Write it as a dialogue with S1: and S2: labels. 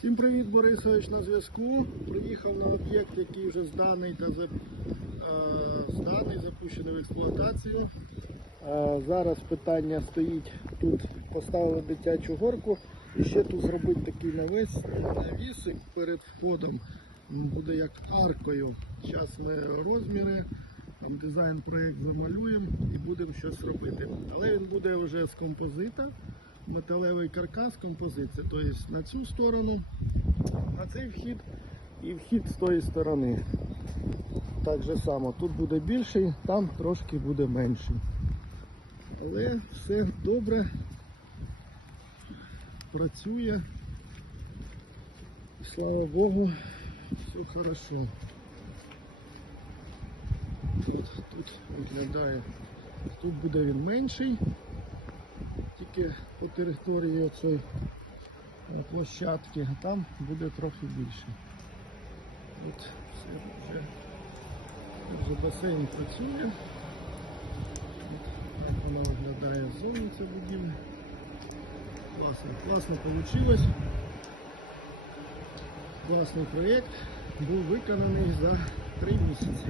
S1: Всім привіт, Борисович на зв'язку. Приїхав на об'єкт, який вже зданий та за- е, зданий, запущений в експлуатацію. Е, Зараз питання стоїть тут поставили дитячу горку і ще тут зробити такий навіс, навісик перед входом. Буде як аркою. Зараз ми розміри, дизайн проєкт замалюємо і будемо щось робити. Але він буде вже з композита металевий каркас композиція. Тобто на цю сторону, на цей вхід і вхід з тої сторони. Так же само, тут буде більший, там трошки буде менший. Але все добре працює. Слава Богу, все хорошо. Тут, тут виглядає, тут буде він менший тільки по території оцої е, площадки, а там буде трохи більше. От все вже, вже басейн працює. От вона виглядає ззовні ця будівля. Класно, класно вийшло. Класний проєкт був виконаний за три місяці.